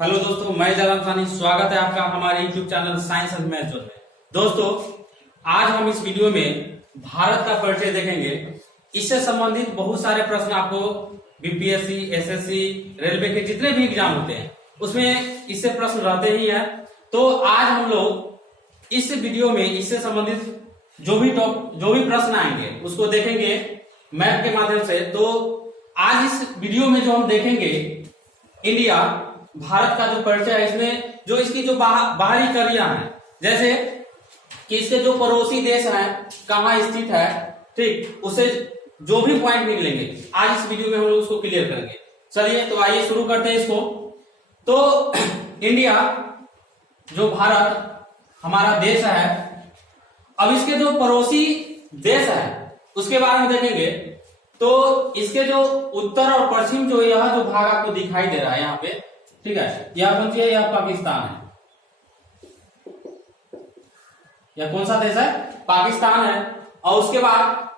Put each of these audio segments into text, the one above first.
Hello दोस्तों, मैं जलाल सानी। स्वागत है आपका हमारे YouTube channel science and math zone में। दोस्तों, आज हम इस वीडियो में भारत का परिचय देखेंगे। इससे संबंधित बहुत सारे प्रश्न आपको बीपीएससी, एसएससी, रेलवे के जितने भी एग्जाम होते हैं उसमें इससे प्रश्न रहते ही हैं। तो आज हम लोग इस वीडियो में इससे संबंधित जो भी प्रश्न आएंगे उसको देखेंगे मैप के माध्यम से। तो आज इस वीडियो में जो हम देखेंगे इंडिया भारत का जो परिचय है, इसमें जो इसकी जो बाहरी कड़ियां हैं, जैसे कि इसके जो पड़ोसी देश हैं कहाँ स्थित है, ठीक, उसे जो भी पॉइंट निकलेंगे आज इस वीडियो में हम लोग उसको क्लियर करेंगे। चलिए तो आइए शुरू करते हैं इसको। तो इंडिया जो भारत हमारा देश है, अब इसके जो पड़ोसी देश है उसके बारे में देखेंगे। तो इसके जो उत्तर और पश्चिम जो यह जो भाग आपको दिखाई दे रहा है यहाँ पे, ठीक है, यह कौन सी है? यह पाकिस्तान है। यह कौन सा देश है? पाकिस्तान है। और उसके बाद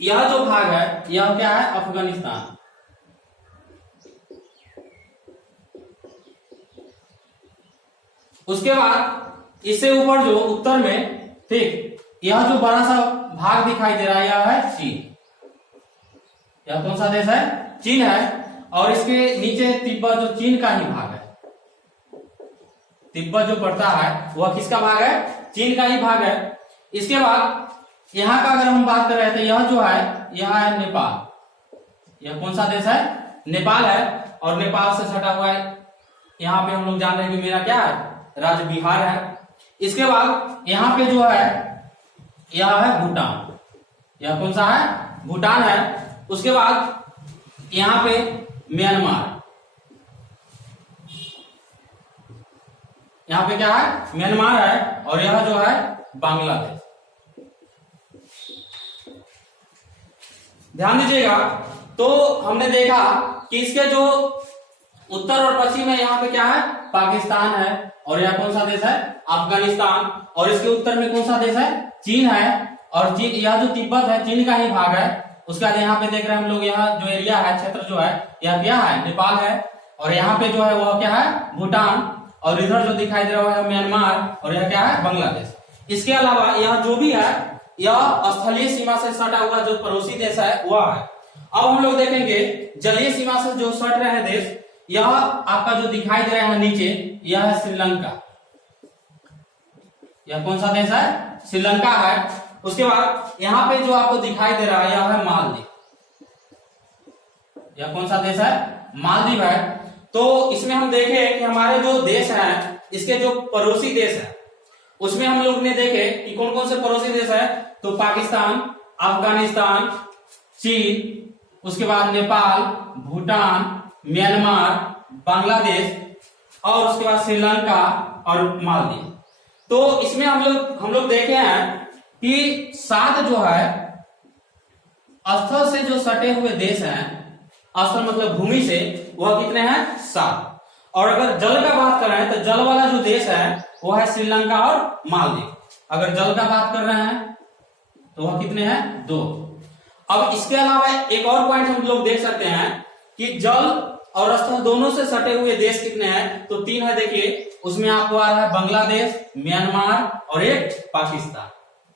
यह जो भाग है यह क्या है? अफगानिस्तान। उसके बाद इससे ऊपर जो उत्तर में, ठीक, यह जो बड़ा सा भाग दिखाई दे रहा है यह है चीन। यह कौन सा देश है? चीन है। और इसके नीचे तिब्बत जो चीन का ही भाग है। तिब्बत जो पड़ता है वह किसका भाग है? चीन का ही भाग है। इसके बाद यहाँ का अगर हम बात कर रहे थे, यह जो है यह है नेपाल। यह कौन सा देश है? नेपाल है। और नेपाल से सटा हुआ है, यहाँ पे हम लोग जान रहे हैं कि मेरा क्या है? राज्य बिहार है। इसके बाद यहाँ पे जो है यह है भूटान। यह कौन सा है? भूटान है। उसके बाद यहाँ पे म्यांमार। यहाँ पे क्या है? म्यांमार है। और यह जो है बांग्लादेश। ध्यान दीजिएगा। तो हमने देखा कि इसके जो उत्तर और पश्चिम है यहाँ पे क्या है? पाकिस्तान है। और यह कौन सा देश है? अफगानिस्तान। और इसके उत्तर में कौन सा देश है? चीन है। और चीन, यह जो तिब्बत है चीन का ही भाग है। उसके बाद यहाँ पे देख रहे हैं हम लोग, यहाँ जो एरिया है, क्षेत्र जो है यह क्या है? नेपाल है। और यहाँ पे जो है वह क्या है? भूटान। और इधर जो दिखाई दे रहा है म्यांमार। और यह क्या है? बांग्लादेश। इसके अलावा यह जो भी है यह स्थलीय सीमा से सटा हुआ जो पड़ोसी देश है वह है। अब हम लोग देखेंगे जलीय सीमा से जो सट रहे हैं देश, यह आपका जो दिखाई दे रहा है नीचे, यह है श्रीलंका। यह कौन सा देश है? श्रीलंका है। उसके बाद यहाँ पे जो आपको दिखाई दे रहा है यह है मालदीव। यह कौन सा देश है? मालदीव है। तो इसमें हम देखे कि हमारे जो देश हैं इसके जो पड़ोसी देश है उसमें हम लोग ने देखे कि कौन कौन से पड़ोसी देश है। तो पाकिस्तान, अफगानिस्तान, चीन, उसके बाद नेपाल, भूटान, म्यांमार, बांग्लादेश और उसके बाद श्रीलंका और मालदीव। तो इसमें हम लोग देखे हैं कि 7 जो है स्थल से जो सटे हुए देश हैं, स्थल मतलब भूमि से, वह कितने हैं? 7। और अगर जल का बात कर रहे हैं तो जल वाला जो देश है वह है श्रीलंका और मालदीव। अगर जल का बात कर रहे हैं तो वह कितने हैं? 2। अब इसके अलावा एक और पॉइंट हम लोग देख सकते हैं कि जल और स्थल दोनों से सटे हुए देश कितने हैं? तो 3 है। देखिए उसमें आपको आ रहा है बांग्लादेश, म्यांमार और एक पाकिस्तान।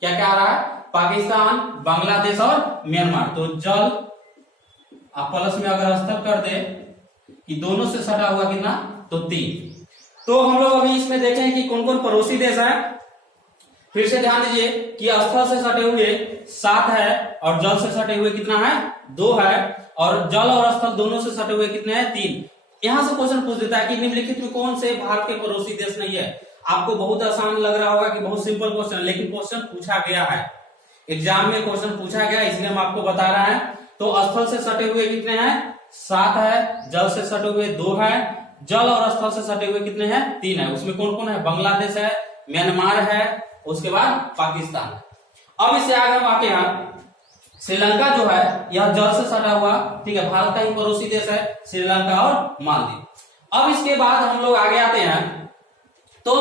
क्या क्या आ रहा है? पाकिस्तान, बांग्लादेश और म्यांमार। तो जल आप प्लस में अगर स्थल कर दे कि दोनों से सटा हुआ कितना? तो 3। तो हम लोग अभी इसमें देखें कि कौन कौन पड़ोसी देश है। फिर से ध्यान दीजिए कि स्थल से सटे हुए 7 है और जल से सटे हुए कितना है? 2 है। और जल और स्थल दोनों से सटे हुए कितने हैं? 3। यहां से क्वेश्चन पूछ देता है कि निम्नलिखित में कौन से भारत के पड़ोसी देश नहीं है। आपको बहुत आसान लग रहा होगा कि बहुत सिंपल क्वेश्चन, लेकिन क्वेश्चन पूछा गया है, एग्जाम में क्वेश्चन पूछा गया, इसलिए हम आपको बता रहे हैं। तो स्थल से सटे हुए कितने हैं? 7 है। जल से सटे हुए 2 है। जल और स्थल से सटे हुए कितने हैं? 3 है। उसमें कौन कौन है? बांग्लादेश है, म्यांमार है, उसके बाद पाकिस्तान है। अब इससे आगे हम आते हैं, श्रीलंका जो है यह जल से सटा हुआ, ठीक है, भारत का ही पड़ोसी देश है, श्रीलंका और मालदीव। अब इसके बाद हम लोग आगे आते हैं। तो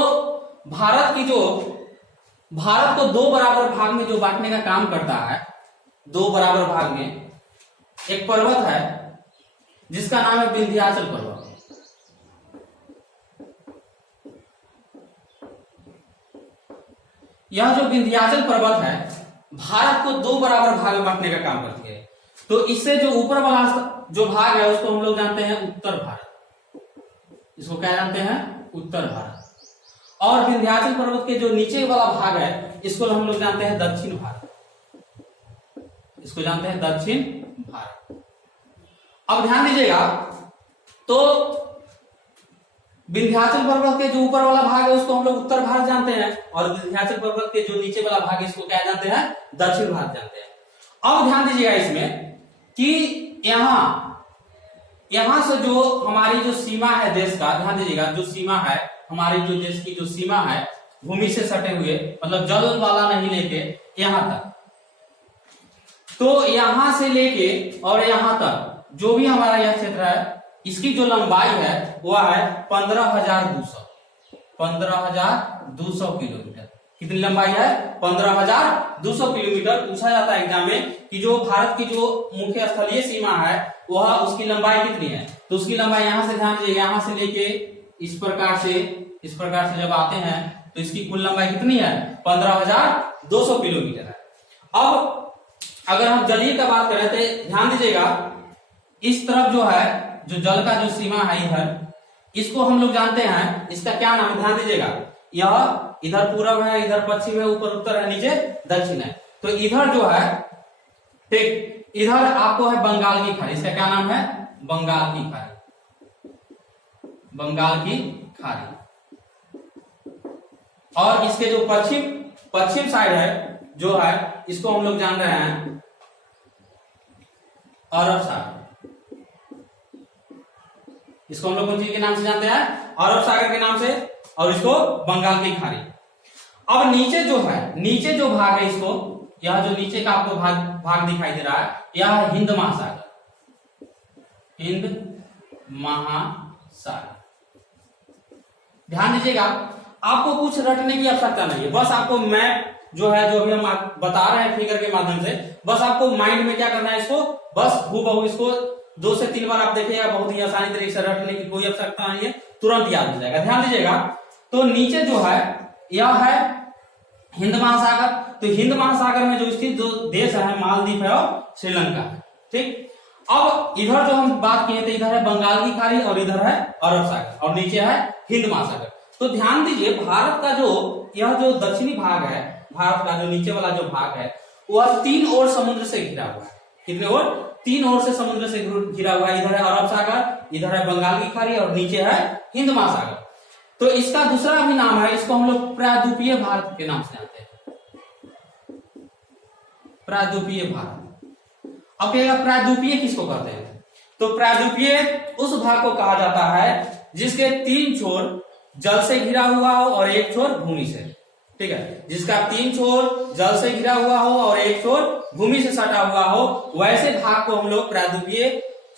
भारत को 2 बराबर भाग में जो बांटने का काम करता है, 2 बराबर भाग में एक पर्वत है जिसका नाम है विंध्याचल पर्वत। यह जो विंध्याचल पर्वत है भारत को दो बराबर भाग में बांटने का काम करती है। तो इससे जो ऊपर वाला जो भाग है उसको हम लोग जानते हैं उत्तर भारत। इसको क्या जानते हैं? उत्तर भारत। और विंध्याचल पर्वत के जो नीचे वाला भाग है इसको हम लोग जानते हैं दक्षिण भारत। इसको जानते हैं दक्षिण भारत। अब ध्यान दीजिएगा, तो विंध्याचल पर्वत के जो ऊपर वाला भाग है उसको हम लोग उत्तर भारत जानते हैं और विंध्याचल पर्वत के जो नीचे वाला भाग है इसको क्या जानते हैं? दक्षिण भारत जानते हैं। अब ध्यान दीजिएगा इसमें कि यहां से जो हमारी जो सीमा है देश का, ध्यान दीजिएगा, जो सीमा है हमारी जो देश की जो सीमा है भूमि से सटे हुए, मतलब जल वाला नहीं लेके यहां तक, तो यहां से लेके और यहां तक जो भी हमारा यह क्षेत्र है इसकी जो लंबाई है वह है 15,200 किलोमीटर। कितनी लंबाई है? 15,200 किलोमीटर। पूछा जाता है एग्जाम में कि जो भारत की जो मुख्य स्थलीय सीमा है वह उसकी लंबाई कितनी है, तो उसकी लंबाई यहां से, ध्यान दीजिए, यहां से लेके इस प्रकार से जब आते हैं तो इसकी कुल लंबाई कितनी है? 15,200 किलोमीटर है। अब अगर हम जलीय का बात करें तो ध्यान दीजिएगा, इस तरफ जो है जो जल का जो सीमा है इधर, इसको हम लोग जानते हैं, इसका क्या नाम? ध्यान दीजिएगा, यह इधर पूरब है, इधर पश्चिम है, ऊपर उत्तर है, नीचे दक्षिण है। तो इधर जो है, ठीक, इधर आपको है बंगाल की खाड़ी। इसका क्या नाम है? बंगाल की खाड़ी। बंगाल की खाड़ी। और इसके जो पश्चिम साइड है जो है इसको हम लोग जान रहे हैं अरब सागर। इसको हम लोग कौन चीज के नाम से जानते हैं? अरब सागर के नाम से, और इसको बंगाल की खाड़ी। अब नीचे जो है, नीचे जो भाग है इसको, यह जो नीचे का आपको भाग दिखाई दे रहा है यह है हिंद महासागर। हिंद महासागर। ध्यान दीजिएगा, आपको कुछ रटने की आवश्यकता नहीं है, बस आपको मैप जो है, जो अभी हम बता रहे हैं फिगर के माध्यम से, बस आपको माइंड में क्या करना है, इसको बस हूबहू इसको 2 से 3 बार आप देखिएगा, बहुत ही आसानी तरीके से रटने की कोई आवश्यकता नहीं है, तुरंत याद हो जाएगा। ध्यान दीजिएगा, तो नीचे जो है यह है हिंद महासागर। तो हिंद महासागर में जो स्थित जो देश है मालदीव है और श्रीलंका, ठीक। अब इधर जो हम बात किए थे, इधर है बंगाल की खाड़ी और इधर है अरब सागर और नीचे है हिंद महासागर। तो ध्यान दीजिए, भारत का जो यह जो दक्षिणी भाग है, भारत का जो नीचे वाला जो भाग है वह 3 ओर समुद्र से घिरा हुआ है। कितने ओर? 3 ओर से समुद्र से घिरा हुआ है। इधर है अरब सागर, इधर है बंगाल की खाड़ी और नीचे है हिंद महासागर। तो इसका दूसरा भी नाम है, इसको हम लोग प्रायद्वीपीय भारत के नाम से जानते हैं। प्रायद्वीपीय भारत। अब कहेगा प्रायद्वीपीय किसको कहते हैं? तो प्रायद्वीपीय उस भाग को कहा जाता है जिसके 3 छोर जल से घिरा हुआ हो और 1 छोर भूमि से, ठीक है। जिसका 3 छोर जल से घिरा हुआ हो और 1 छोर भूमि से सटा हुआ हो, वैसे भाग को हम लोग प्रायद्वीपीय,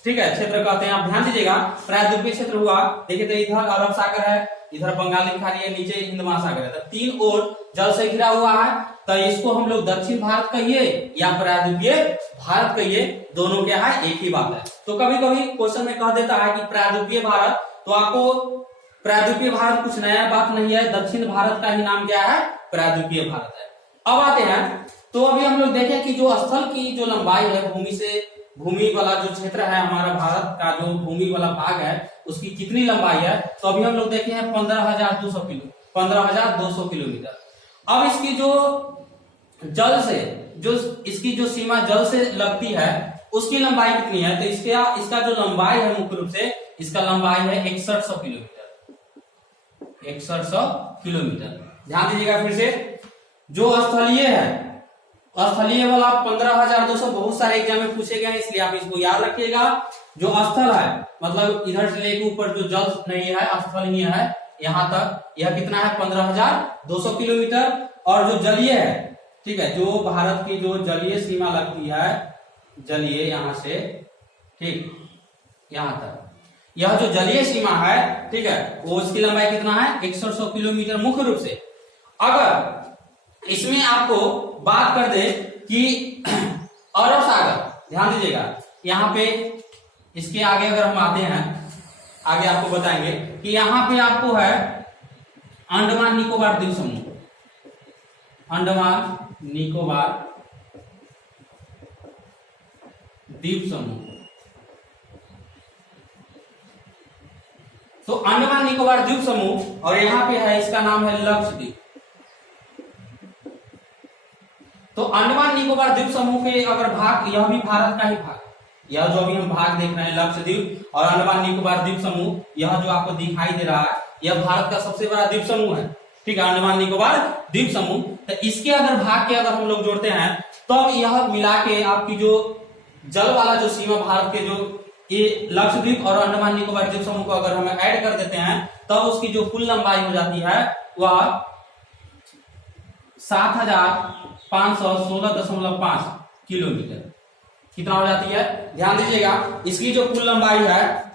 ठीक है, क्षेत्र कहते हैं। आप ध्यान दीजिएगा, प्रायद्वीपीय क्षेत्र हुआ, देखिए तो इधर अरब सागर है, इधर बंगाल की खाड़ी है, नीचे हिंद महासागर है। तो 3 ओर जल से घिरा हुआ है, तो इसको हम लोग दक्षिण भारत कहिए या प्रायद्वीपीय भारत कहिए, दोनों क्या है, एक ही बात है। तो कभी कभी क्वेश्चन में कह देता है कि प्रायद्वीपीय भारत, तो आपको प्रायद्वीपीय भारत कुछ नया बात नहीं है, दक्षिण भारत का ही नाम क्या है, प्रायद्वीपीय भारत है। अब आते हैं, तो अभी हम लोग देखें कि जो स्थल की जो लंबाई है, भूमि वाला जो क्षेत्र है हमारा भारत का, जो भूमि वाला भाग है उसकी कितनी लंबाई है, तो अभी हम लोग देखे हैं 15,200 किलोमीटर। अब इसकी जो जल से इसकी जो सीमा जल से लगती है उसकी लंबाई कितनी है, तो इसका जो लंबाई है मुख्य रूप से इसका लंबाई है 6100 किलोमीटर। 6100 किलोमीटर। ध्यान दीजिएगा फिर से, जो स्थलीय है, स्थलीय वाला 15,200 बहुत सारे एग्जाम में पूछे गए हैं, इसलिए आप इसको याद रखिएगा। जो स्थल है, मतलब इधर से लेकर ऊपर जो जल नहीं है, स्थल ही है, यहां तक यह कितना है, 15,200 किलोमीटर। और जो जलीय है, ठीक है, जो भारत की जो जलीय सीमा लगती है, जलीय यहां से, ठीक, यहां तक, यह जो जलीय सीमा है, ठीक है, वो उसकी लंबाई कितना है, 6100 किलोमीटर मुख्य रूप से। अगर इसमें आपको बात कर दे कि अरब सागर, ध्यान दीजिएगा, यहाँ पे इसके आगे अगर हम आते हैं, आगे आपको बताएंगे कि यहाँ पे आपको है अंडमान निकोबार द्वीप समूह। अंडमान निकोबार द्वीप समूह। तो अंडमान निकोबार द्वीप समूह और यहां पे है, इसका नाम है लक्षद्वीप। तो अंडमान निकोबार द्वीप समूह के अगर भाग, यह भी भारत का ही भाग, यह जो अभी हम भाग देख रहे हैं लक्षद्वीप और अंडमान निकोबार द्वीप समूह, यह जो आपको दिखाई दे रहा है यह भारत का सबसे बड़ा द्वीप समूह है, ठीक है, अंडमान निकोबार द्वीप समूह। तो इसके अगर भाग के अगर हम लोग जोड़ते हैं तब यह मिला के आपकी जो जल वाला जो सीमा भारत के जो ये लक्षद्वीप और अंडमान निकोबार द्वीप समूह को अगर हम ऐड कर देते हैं तब उसकी जो कुल लंबाई हो जाती है वह 7516.5 किलोमीटर कितना हो जाती है, ध्यान दीजिएगा। इसकी जो कुल लंबाई है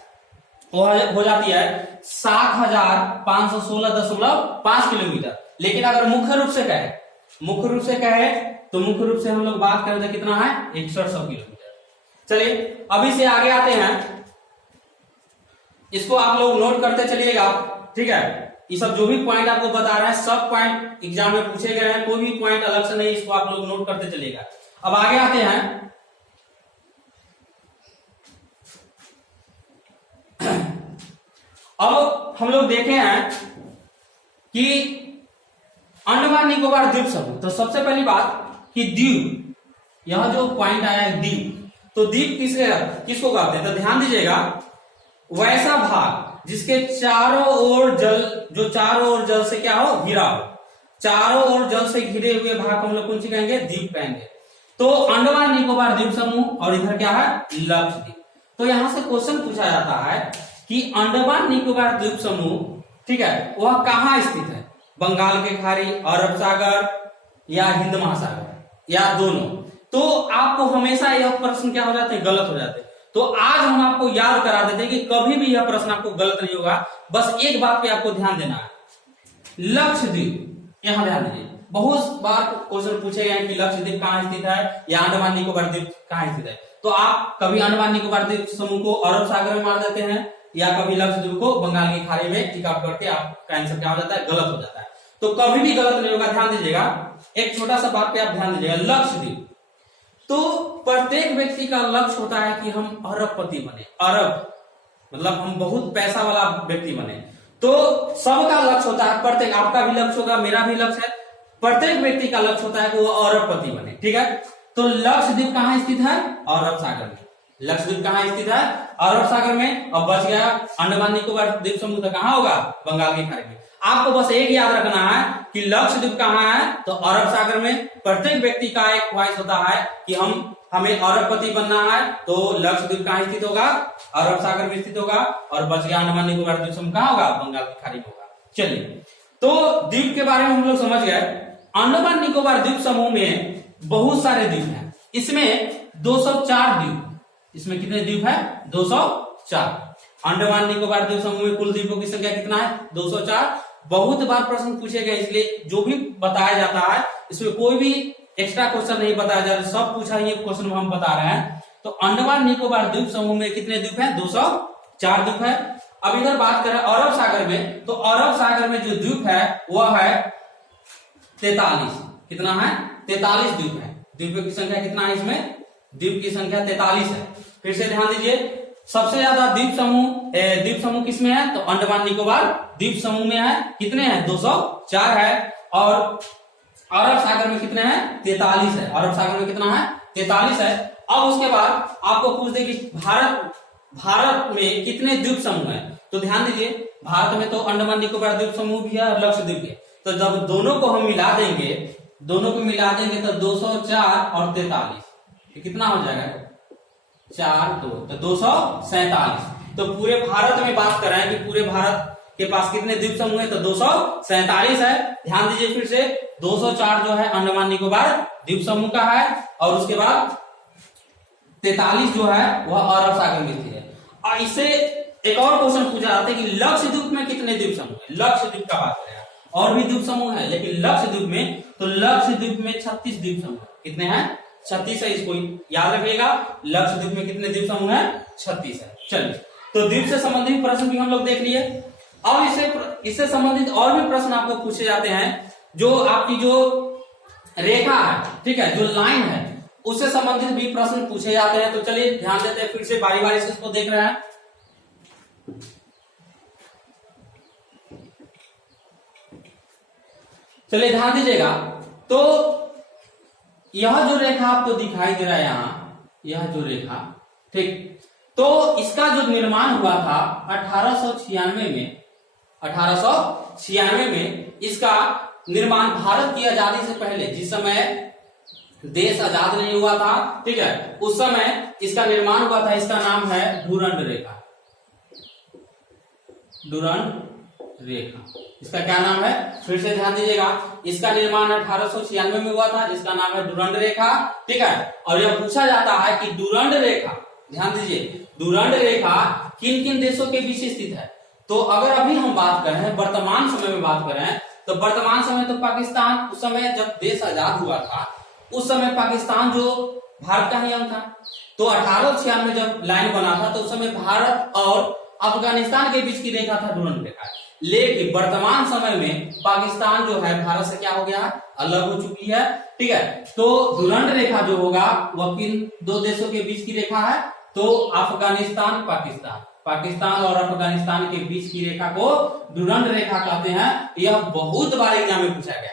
वह हो जाती है 7516.5 किलोमीटर। लेकिन अगर मुख्य रूप से कहे तो मुख्य रूप से हम लोग बात करें तो कितना है, 6100 किलोमीटर। चलिए अभी से आगे आते हैं, इसको आप लोग नोट करते चलिएगा, ठीक है। ये सब जो भी पॉइंट आपको बता रहे हैं सब पॉइंट एग्जाम में पूछे गए हैं, कोई भी पॉइंट अलग से नहीं, इसको आप लोग नोट करते चलिएगा। अब आगे आते हैं, अब हम लोग देखे हैं कि अंडमान निकोबार द्वीप समूह। तो सबसे पहली बात कि द्वीप, यह जो पॉइंट आया है द्वीप, तो द्वीप किसको कहते हैं, तो ध्यान दीजिएगा, वैसा भाग जिसके चारों ओर जल, जो चारों ओर जल से क्या हो, घिरा हो, चारों ओर जल से घिरे हुए भाग को हम लोग कौन सी कहेंगे, द्वीप कहेंगे। तो अंडमान निकोबार द्वीप समूह और इधर क्या है, लक्षद्वीप। तो यहां से क्वेश्चन पूछा जाता है कि अंडमान निकोबार द्वीप समूह, ठीक है, वह कहां स्थित है, बंगाल की खाड़ी, अरब सागर या हिंद महासागर या दोनों। तो आपको हमेशा यह प्रश्न क्या हो जाते हैं, गलत हो जाते हैं। तो आज हम आपको याद करा देते हैं कि कभी भी यह प्रश्न आपको गलत नहीं होगा, बस एक बात पे आपको ध्यान देना है, लक्षद्वीप, यहां ध्यान दीजिए। बहुत बार क्वेश्चन पूछे गए कि लक्षद्वीप कहां स्थित है या अंडमान निकोबार द्वीप कहां स्थित है। तो आप कभी अंडमान निकोबार द्वीप समूह को अरब सागर में मार देते हैं या कभी लक्षद्वीप को बंगाल की खाड़ी में टिक अप करके आपका आंसर क्या हो जाता है, गलत हो जाता है। तो कभी भी गलत नहीं होगा, ध्यान दीजिएगा। एक छोटा सा बात पे आप ध्यान दीजिएगा, लक्षद्वीप, तो प्रत्येक व्यक्ति का लक्ष्य होता है कि हम अरबपति बने, अरब मतलब हम बहुत पैसा वाला व्यक्ति बने। तो सबका लक्ष्य होता है, प्रत्येक, आपका भी लक्ष्य होगा, मेरा भी लक्ष्य है, प्रत्येक व्यक्ति का लक्ष्य होता है कि वो अरबपति बने, ठीक है। तो लक्षद्वीप कहां स्थित है, अरब सागर में। लक्षद्वीप कहां स्थित है, अरब सागर में। अब बच गया अंडमान निकोबार द्वीप समूह तो कहां होगा, बंगाल की खाड़ी में। आपको बस एक याद रखना है कि लक्षद्वीप कहां है, तो अरब सागर में। प्रत्येक व्यक्ति का एक ख्वाहिश होता है कि हमें अरबपति बनना है, तो लक्षद्वीप कहां स्थित होगा, अरब सागर में स्थित होगा। और बच गया अंडमान निकोबार द्वीप समूह कहां होगा, बंगाल की खाड़ी में होगा। चलिए, तो द्वीप के बारे में हम लोग समझ गए। अंडमान निकोबार द्वीप समूह में बहुत सारे द्वीप हैं, इसमें 204 द्वीप, इसमें कितने द्वीप है, 204। अंडमान निकोबार द्वीप समूह में कुल द्वीपों की संख्या कितना है, 204। बहुत बार प्रश्न पूछे गए, इसलिए जो भी बताया जाता है इसमें कोई भी एक्स्ट्रा क्वेश्चन नहीं बताया जा रहा, सब पूछा ये क्वेश्चन हम बता रहे हैं। तो अंडमान निकोबार द्वीप समूह में कितने द्वीप हैं, 204 द्वीप है। अब इधर बात करें अरब सागर में, तो अरब सागर में जो द्वीप है वह है 43। कितना है, 43 द्वीप है। द्वीपों की संख्या कितना है, इसमें द्वीप की संख्या 43 है। फिर से ध्यान दीजिए, सबसे ज्यादा द्वीप समूह किसमें है, तो अंडमान निकोबार द्वीप समूह में है। कितने हैं, 204 है। और अरब सागर में कितने हैं, 43 है। अरब सागर में कितना है, 43 है। अब उसके बाद आपको पूछ दे कि भारत में कितने द्वीप समूह है, तो ध्यान दीजिए, भारत में तो अंडमान निकोबार द्वीप समूह भी है और लक्षद्वीप भी है। तो जब दोनों को हम मिला देंगे, तो 204 और 43 कितना हो जाएगा, 4 2, तो 247। तो पूरे भारत में बात कर रहे हैं कि पूरे भारत के पास कितने द्वीप समूह है, तो 247 है। ध्यान दीजिए फिर से, 204 जो है अंडमान निकोबार द्वीप समूह का है, और उसके बाद 43 जो है वह अरब सागर में स्थित है। और इससे एक और क्वेश्चन पूछा जाता है कि लक्षद्वीप में कितने द्वीप समूह है। लक्षद्वीप का बात करें, और भी द्वीप समूह है, लेकिन लक्षद्वीप में, तो लक्षद्वीप में 36 द्वीप समूह कितने हैं, 36 है। इसको याद रखिएगा, लक्षद्वीप में कितने द्वीप समूह है, 36 है। चलिए, तो द्वीप से संबंधित प्रश्न भी हम लोग देख लिए। अब इससे संबंधित और भी प्रश्न आपको पूछे जाते हैं, जो आपकी जो रेखा है, ठीक है, जो लाइन है, उससे संबंधित भी प्रश्न पूछे जाते हैं। तो चलिए ध्यान देते हैं, फिर से बारी बारी से इसको देख रहे हैं। चलिए ध्यान दीजिएगा। तो यह जो रेखा आपको दिखाई दे रहा है यहां, यह जो रेखा, ठीक, तो इसका जो निर्माण हुआ था 1896 में इसका निर्माण भारत की आजादी से पहले, जिस समय देश आजाद नहीं हुआ था, ठीक है, उस समय इसका निर्माण हुआ था। इसका नाम है डुरंड रेखा। डुरंड रेखा, इसका क्या नाम है, फिर से ध्यान दीजिएगा। इसका निर्माण 1896 में हुआ था, जिसका नाम है डुरंड रेखा, ठीक है। और यह पूछा जाता है कि डुरंड रेखा, ध्यान दीजिए, डुरंड रेखा किन किन देशों के बीच स्थित है। तो अगर अभी हम बात करें, वर्तमान समय में बात करें, तो वर्तमान समय तो पाकिस्तान, उस समय जब देश आजाद हुआ था उस समय पाकिस्तान जो भारत का ही अंग था। तो 1896 में जब लाइन बना था तो उस समय भारत और अफगानिस्तान के बीच की रेखा था डुरंड रेखा। लेकिन वर्तमान समय में पाकिस्तान जो है भारत से क्या हो गया, अलग हो चुकी है, ठीक है। तो डुरंड रेखा जो होगा वह किन दो देशों के बीच की रेखा है, तो अफगानिस्तान पाकिस्तान, पाकिस्तान और अफगानिस्तान के बीच की रेखा को डुरंड रेखा कहते हैं। यह बहुत बार एग्जाम में पूछा गया।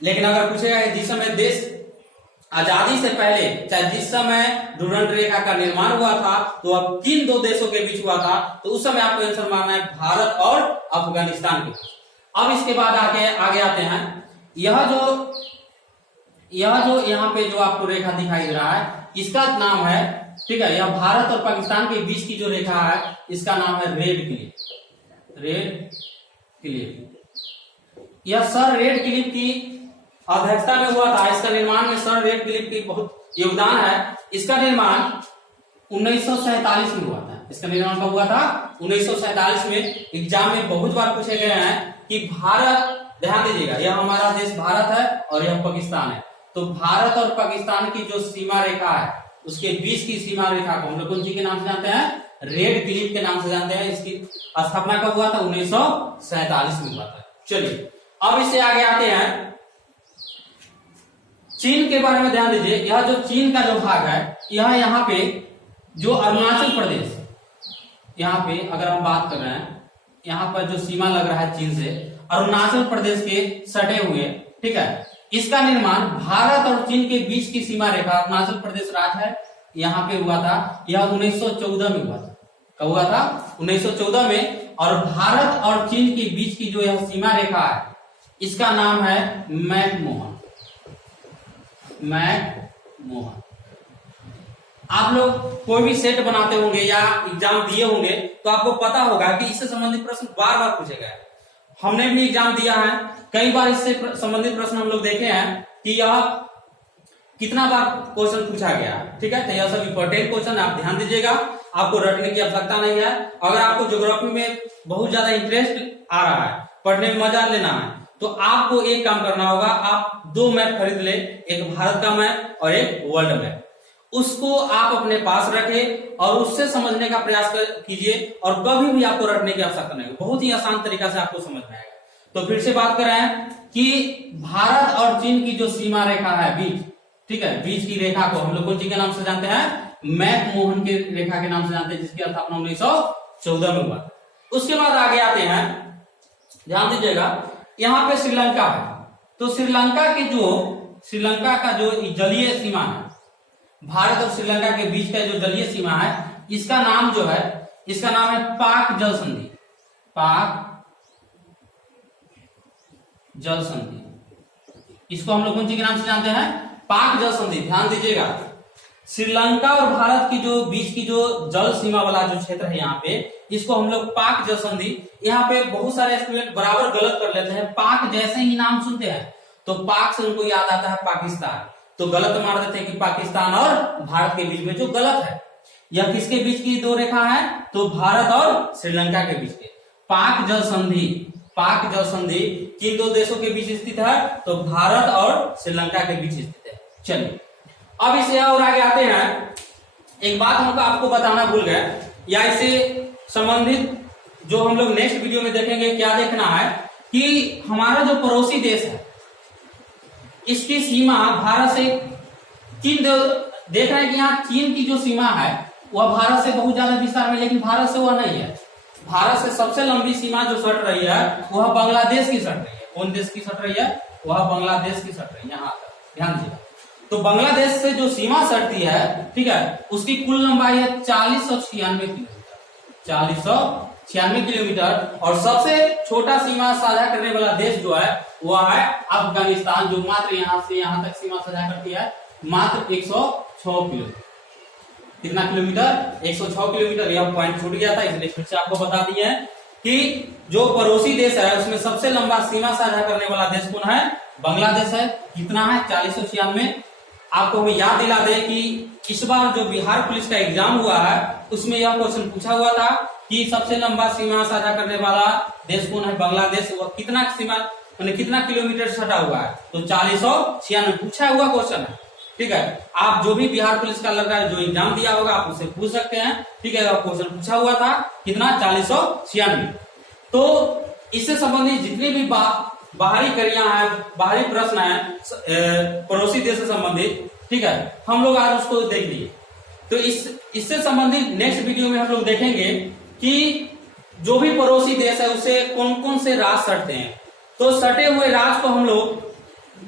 लेकिन अगर पूछेगा जिस समय देश आजादी से पहले, चाहे जिस समय डुरंड रेखा का निर्माण हुआ था, तो अब किन दो देशों के बीच हुआ था, तो उस समय आपको आंसर मारना है भारत और अफगानिस्तान के बीच। अब इसके बाद आगे आते हैं, यह जो यहाँ पे जो आपको रेखा दिखाई दे रहा है, इसका नाम है, ठीक है, यह भारत और पाकिस्तान के बीच की जो रेखा है, इसका नाम है रेड क्लिफ। रेड क्लिफ, यह सर रेड क्लिफ की अध्यक्षता में हुआ था। इसका निर्माण में सर रेड क्लिफ की बहुत योगदान है। इसका निर्माण 1947 में हुआ था। इसका निर्माण कब हुआ था, 1947 में। एग्जाम में बहुत बार पूछे गए हैं कि भारत, ध्यान दीजिएगा, यह हमारा देश भारत है और यह पाकिस्तान है। तो भारत और पाकिस्तान की जो सीमा रेखा है, उसके बीच की सीमा रेखा को हम लोग कौन सी के नाम से जानते हैं, रेड क्लिफ के नाम से जानते हैं। इसकी स्थापना कब हुआ था, 1947 में हुआ था। चलिए अब इससे आगे आते हैं, चीन के बारे में ध्यान दीजिए। यह जो चीन का जो भाग है, यह यहाँ पे जो अरुणाचल प्रदेश, यहाँ पे अगर हम बात कर रहे हैं, यहाँ पर जो सीमा लग रहा है चीन से, अरुणाचल प्रदेश के सटे हुए, ठीक है, इसका निर्माण भारत और चीन के बीच की सीमा रेखा, अरुणाचल प्रदेश राज्य है, यहाँ पे हुआ था। यह 1914 में हुआ था। कब हुआ था, 1914 में। और भारत और चीन के बीच की जो यह सीमा रेखा है, इसका नाम है मैकमोहन। मैकमोहन। आप लोग कोई भी सेट बनाते होंगे या एग्जाम दिए होंगे तो आपको पता होगा कि इससे संबंधित प्रश्न बार बार पूछे गए। हमने भी एग्जाम दिया है, कई बार इससे संबंधित प्रश्न हम लोग देखे हैं कि यह कितना बार क्वेश्चन पूछा गया, ठीक है। तो यह सब इंपॉर्टेंट क्वेश्चन आप ध्यान दीजिएगा, आपको रटने की आवश्यकता नहीं है। अगर आपको ज्योग्राफी में बहुत ज्यादा इंटरेस्ट आ रहा है, पढ़ने में मजा लेना है, तो आपको एक काम करना होगा, आप 2 मैप खरीद ले, एक भारत का मैप और एक वर्ल्ड मैप। उसको आप अपने पास रखें और उससे समझने का प्रयास कीजिए, और कभी भी आपको रटने की आवश्यकता नहीं, बहुत ही आसान तरीका से आपको समझ में आएगा। तो फिर से बात करें कि भारत और चीन की जो सीमा रेखा है बीच, ठीक है, बीच की रेखा को हम लोग कौन सी के नाम से जानते हैं, मैकमोहन के रेखा के नाम से जानते हैं, जिसकी स्थापना 1914 में हुआ। उसके बाद आगे आते हैं, ध्यान दीजिएगा, यहाँ पे श्रीलंका है। तो श्रीलंका का जो जलीय सीमा है, भारत और श्रीलंका के बीच का जो जलीय सीमा है, इसका नाम जो है, इसका नाम है पाक जल संधि। पाक जल संधि, इसको हम लोग कौन सी के नाम से जानते हैं, पाक जल संधि। ध्यान दीजिएगा, श्रीलंका और भारत की जो बीच की जो जल सीमा वाला जो क्षेत्र है यहाँ पे, इसको हम लोग पाक जल संधि। यहाँ पे बहुत सारे स्टूडेंट बराबर गलत कर लेते हैं। पाक जैसे ही नाम सुनते हैं तो पाक से उनको याद आता है पाकिस्तान, तो गलत मार देते हैं कि पाकिस्तान और भारत के बीच में, जो गलत है। यह किसके बीच की 2 रेखा है, तो भारत और श्रीलंका के बीच के। पाक जल संधि, पाक जल संधि किन 2 देशों के बीच स्थित है, तो भारत और श्रीलंका के बीच स्थित है। चलिए अब इसे और आगे आते हैं। एक बात हमको आपको बताना भूल गए, या इससे संबंधित जो हम लोग नेक्स्ट वीडियो में देखेंगे, क्या देखना है कि हमारा जो पड़ोसी देश है, इसकी सीमा भारत से चीन देख रहे हैं कि यहाँ चीन की जो सीमा है वह भारत से बहुत ज्यादा विस्तार में, लेकिन भारत से वह नहीं है। भारत से सबसे लंबी सीमा जो सट रही है वह बांग्लादेश की सट रही है। कौन देश की सट रही है? वह बांग्लादेश की सट रही है। यहाँ तक ध्यान दीजिए। तो बांग्लादेश से जो सीमा सटती है, ठीक है, उसकी कुल लंबाई है 4096 किलोमीटर, 4096 किलोमीटर। और सबसे छोटा सीमा साझा करने वाला देश जो है वह है अफगानिस्तान, जो मात्र यहाँ से यहाँ तक सीमा साझा करती है, मात्र 106 किलोमीटर। कितना किलोमीटर? 106 किलोमीटर। यह पॉइंट छूट गया था, इसलिए फिर से आपको बता दिए हैं कि जो पड़ोसी देश है उसमें सबसे लंबा सीमा साझा करने वाला देश कौन है? बांग्लादेश है। कितना है? 4096। आपको भी याद दिला दे कि इस बार जो बिहार पुलिस का एग्जाम हुआ है उसमें यह क्वेश्चन पूछा हुआ था कि सबसे लंबा सीमा साझा करने वाला देश कौन है? बांग्लादेश। वह कितना सीमा कितना किलोमीटर सटा हुआ है? तो 4096 पूछा हुआ क्वेश्चन है। ठीक है, आप जो भी बिहार पुलिस का लड़का जो एग्जाम दिया होगा आप उससे पूछ सकते हैं। ठीक है, क्वेश्चन पूछा हुआ था कितना? 4096। तो इससे संबंधित जितने भी बाहरी कड़ियां हैं, बाहरी प्रश्न है पड़ोसी देश से संबंधित, ठीक है, हम लोग आज उसको देख लिए। तो इससे संबंधित नेक्स्ट वीडियो में हम लोग देखेंगे कि जो भी पड़ोसी देश है उससे कौन कौन से राज सटते हैं। तो सटे हुए राज को हम लोग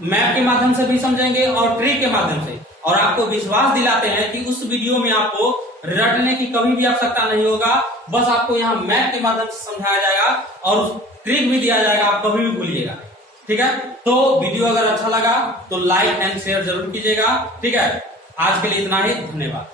मैप के माध्यम से भी समझेंगे और ट्री के माध्यम से, और आपको विश्वास दिलाते हैं कि उस वीडियो में आपको रटने की कभी भी आवश्यकता नहीं होगा। बस आपको यहाँ मैप के माध्यम से समझाया जाएगा और ट्रिक भी दिया जाएगा, आप कभी भी भूलिएगा। ठीक है, तो वीडियो अगर अच्छा लगा तो लाइक एंड शेयर जरूर कीजिएगा। ठीक है, आज के लिए इतना ही, धन्यवाद।